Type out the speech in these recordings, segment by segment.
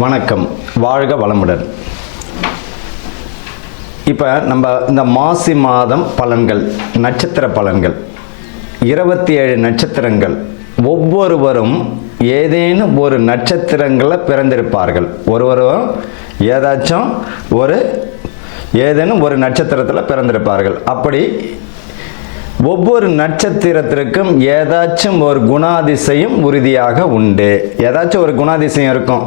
வணக்கம். வாழ்க வளமுடன். இப்போ நம்ம இந்த மாசி மாதம் பலன்கள் நட்சத்திர பலன்கள். இருபத்தி ஏழு நட்சத்திரங்கள். ஒவ்வொருவரும் ஏதேனும் ஒரு நட்சத்திரங்களில் பிறந்திருப்பார்கள். ஒருவரும் ஏதாச்சும் ஒரு ஏதேனும் ஒரு நட்சத்திரத்தில் பிறந்திருப்பார்கள். அப்படி ஒவ்வொரு நட்சத்திரத்திற்கும் ஏதாச்சும் ஒரு குணாதிசயம் உறுதியாக உண்டு. ஏதாச்சும் ஒரு குணாதிசயம் இருக்கும்.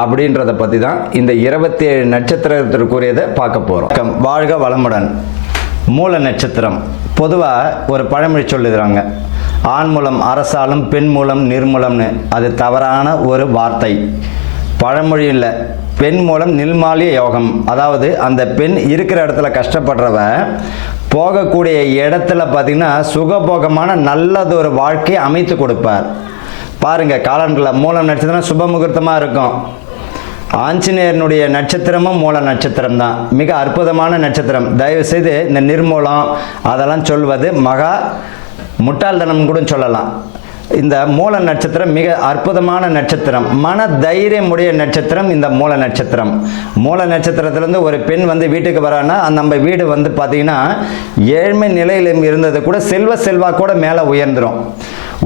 அப்படின்றத பற்றி தான் இந்த இருபத்தி ஏழு நட்சத்திரத்திற்குரியதை பார்க்க போகிறோம் வாழ்க வளமுடன். மூல நட்சத்திரம். பொதுவாக ஒரு பழமொழி சொல்லுகிறாங்க. ஆண் மூலம் அரசாலும் பெண் மூலம் நிர்மூலம்னு. அது தவறான ஒரு வார்த்தை. பழமொழி இல்லை. பெண் மூலம் நில்மாலிய யோகம். அதாவது அந்த பெண் இருக்கிற இடத்துல கஷ்டப்படுறவ போகக்கூடிய இடத்துல பார்த்திங்கன்னா சுகபோகமான நல்லதொரு வாழ்க்கையை அமைத்து கொடுப்பார். பாருங்கள் காலன்களில் மூலம் நட்சத்திரம் சுப முகூர்த்தமாக இருக்கும். ஆஞ்சநேயனுடைய நட்சத்திரமும் மூல நட்சத்திரம் தான் மிக அற்புதமான நட்சத்திரம். தயவு செய்து இந்த நிர்மூலம் அதெல்லாம் சொல்வது மகா முட்டாள்தனம் கூட சொல்லலாம். இந்த மூல நட்சத்திரம் மிக அற்புதமான நட்சத்திரம். மன தைரியமுடைய நட்சத்திரம் இந்த மூல நட்சத்திரம். மூல நட்சத்திரத்திலேருந்து ஒரு பெண் வந்து வீட்டுக்கு வரான்னா அந்த நம்ம வீடு வந்து பார்த்தீங்கன்னா ஏழ்மை நிலையில் இருந்தது கூட செல்வ செல்வா கூட மேலே உயர்ந்துடும்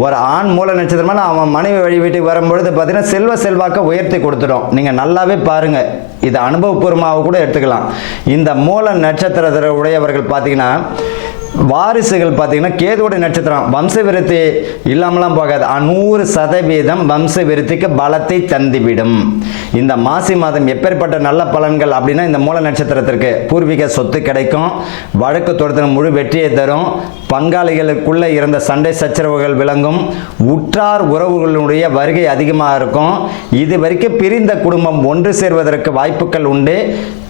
ஒரு ஆண் மூல நட்சத்திரமான அவன் மனைவி வழி வீட்டுக்கு வரும்பொழுது பார்த்தீங்கன்னா செல்வ செல்வாக்க உயர்த்தி கொடுத்துடும் நீங்கள் நல்லாவே பாருங்கள் இது அனுபவபூர்வமாக கூட எடுத்துக்கலாம். இந்த மூல நட்சத்திரத்தில் உடையவர்கள் பார்த்தீங்கன்னா வாரிசுகள் பார்த்தீங்கன்னா கேதுவோட நட்சத்திரம். வம்ச விருத்தி இல்லாமலாம் போகாது. நூறு சதவீதம் வம்ச விருத்திக்கு பலத்தை தந்துவிடும். இந்த மாசி மாதம் எப்பேற்பட்ட நல்ல பலன்கள் அப்படின்னா இந்த மூல நட்சத்திரத்திற்கு. பூர்வீக சொத்து கிடைக்கும். வழக்கு தொடர்ந்து முழு வெற்றியை தரும். பங்காளிகளுக்குள்ளே இருந்த சண்டை சச்சரவுகள் விளங்கும். உற்றார் உறவுகளுடைய வருகை அதிகமாக இருக்கும். இது வரைக்கும் பிரிந்த குடும்பம் ஒன்று சேர்வதற்கு வாய்ப்புகள் உண்டு.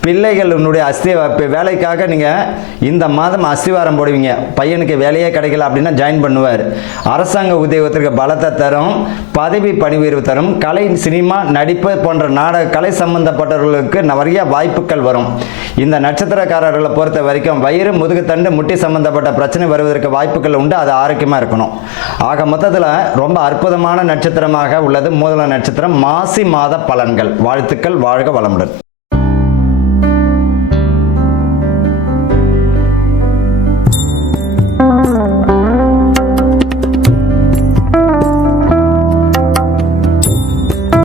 பிள்ளைகளுடைய அஸ்தி வேலைக்காக நீங்கள் இந்த மாதம் அஸ்திவாரம் போடுவீங்க. பையனுக்கு வேலையே கிடைக்கல அப்படின்னா ஜாயின் பண்ணுவார். அரசாங்க உத்தியோகத்திற்கு பலத்தை தரும் பதவி பணி உயர்வு தரும் கலை சினிமா நடிப்பு போன்ற நாடக கலை சம்பந்தப்பட்டவர்களுக்கு நிறைய வாய்ப்புகள் வரும். இந்த நட்சத்திரக்காரர்களை பொறுத்த வரைக்கும் வயிறு முதுகுத்தண்டு முட்டி சம்பந்தப்பட்ட பிரச்சனை வருவதற்கு வாய்ப்புகள் உண்டு. அது ஆரோக்கியமாக இருக்கணும். ஆக மொத்தத்தில் ரொம்ப அற்புதமான நட்சத்திரமாக உள்ளது. மூதல நட்சத்திரம். மாசி மாத பலன்கள். வாழ்த்துக்கள். வாழ்க வளமுடன்.